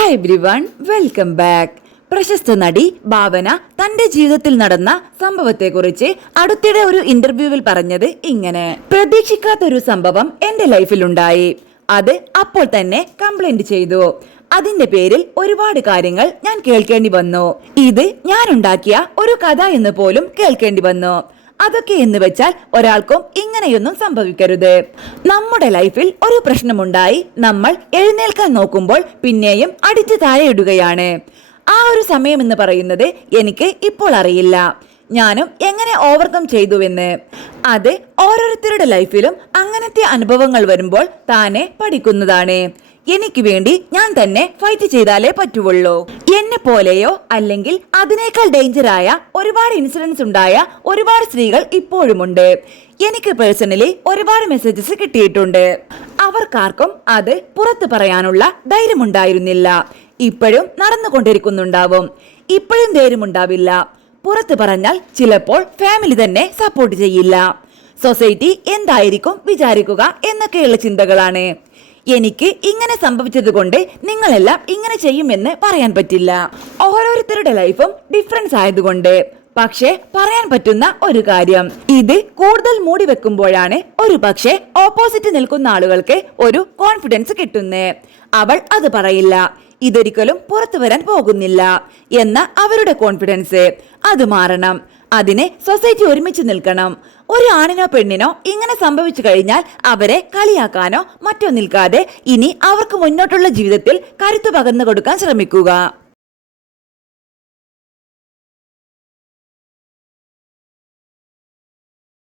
Hi everyone, welcome back. പ്രശസ്ത നടി ഭാവന തന്റെ ജീവിതത്തിൽ നടന്ന സംഭവത്തെക്കുറിച്ച് അടുത്തിടെ ഒരു ഇന്റർവ്യൂവിൽ പറഞ്ഞത് ഇങ്ങനെ: പ്രതീക്ഷിക്കാത്തൊരു സംഭവം എന്റെ ലൈഫിലുണ്ടായി. അത് അപ്പോൾ തന്നെ കംപ്ലൈന്റ് ചെയ്തു. അതിന്റെ പേരിൽ ഒരുപാട് കാര്യങ്ങൾ ഞാൻ കേൾക്കേണ്ടി വന്നു. ഇത് ഞാൻ ഉണ്ടാക്കിയ ഒരു കഥ എന്ന് പോലും കേൾക്കേണ്ടി വന്നു. അതൊക്കെ എന്ന് വെച്ചാൽ ഒരാൾക്കും ഇങ്ങനെയൊന്നും സംഭവിക്കരുത്. നമ്മുടെ ലൈഫിൽ ഒരു പ്രശ്നമുണ്ടായി നമ്മൾ എഴുന്നേൽക്കാൻ നോക്കുമ്പോൾ പിന്നെയും അടിച്ചു താഴെയിടുകയാണ്. ആ ഒരു സമയം എന്ന് പറയുന്നത് എനിക്ക് ഇപ്പോൾ അറിയില്ല. ഞാനും എങ്ങനെ ഓവർകം ചെയ്തുവെന്ന്. അത് ഓരോരുത്തരുടെ ലൈഫിലും അങ്ങനത്തെ അനുഭവങ്ങൾ വരുമ്പോൾ താനെ പഠിക്കുന്നതാണ്. എനിക്ക് വേണ്ടി ഞാൻ തന്നെ ഫൈറ്റ് ചെയ്താലേ പറ്റുള്ളൂ. എന്നെ പോലെയോ അല്ലെങ്കിൽ അതിനേക്കാൾ ഡേഞ്ചറായ ഒരുപാട് ഇൻസിഡൻസ് ഉണ്ടായ ഒരുപാട് സ്ത്രീകൾ ഇപ്പോഴുമുണ്ട്. എനിക്ക് പേഴ്സണലി ഒരുപാട് മെസ്സേജസ് കിട്ടിയിട്ടുണ്ട്. അവർക്കാർക്കും അത് പുറത്തു പറയാനുള്ള ധൈര്യമുണ്ടായിരുന്നില്ല. ഇപ്പോഴും നടന്നുകൊണ്ടിരിക്കുന്നുണ്ടാവും. ഇപ്പോഴും ധൈര്യമുണ്ടാവില്ല. പുറത്തു പറഞ്ഞാൽ ചിലപ്പോൾ ഫാമിലി തന്നെ സപ്പോർട്ട് ചെയ്യില്ല. സൊസൈറ്റി എന്തായിരിക്കും വിചാരിക്കുക എന്നൊക്കെയുള്ള ചിന്തകളാണ്. എനിക്ക് ഇങ്ങനെ സംഭവിച്ചത് കൊണ്ട് നിങ്ങളെല്ലാം ഇങ്ങനെ ചെയ്യുമെന്ന് പറയാൻ പറ്റില്ല. ഓരോരുത്തരുടെ ലൈഫും ഡിഫറൻസ് ആയതുകൊണ്ട്. പക്ഷെ പറയാൻ പറ്റുന്ന ഒരു കാര്യം, ഇത് കൂടുതൽ മൂടി വെക്കുമ്പോഴാണ് ഒരു പക്ഷെ ഓപ്പോസിറ്റ് നിൽക്കുന്ന ആളുകൾക്ക് ഒരു കോൺഫിഡൻസ് കിട്ടുന്നേ. അവൾ അത് പറയില്ല, ഇതൊരിക്കലും പുറത്തു വരാൻ പോകുന്നില്ല എന്ന അവരുടെ കോൺഫിഡൻസ് അത് മാറണം. അതിനെ സൊസൈറ്റി ഒരുമിച്ച് നിൽക്കണം. ഒരു ആണിനോ പെണ്ണിനോ ഇങ്ങനെ സംഭവിച്ചു കഴിഞ്ഞാൽ അവരെ കളിയാക്കാനോ മറ്റോ നിൽക്കാതെ ഇനി അവർക്ക് മുന്നോട്ടുള്ള ജീവിതത്തിൽ കരുത്തു പകർന്നു കൊടുക്കാൻ ശ്രമിക്കുക.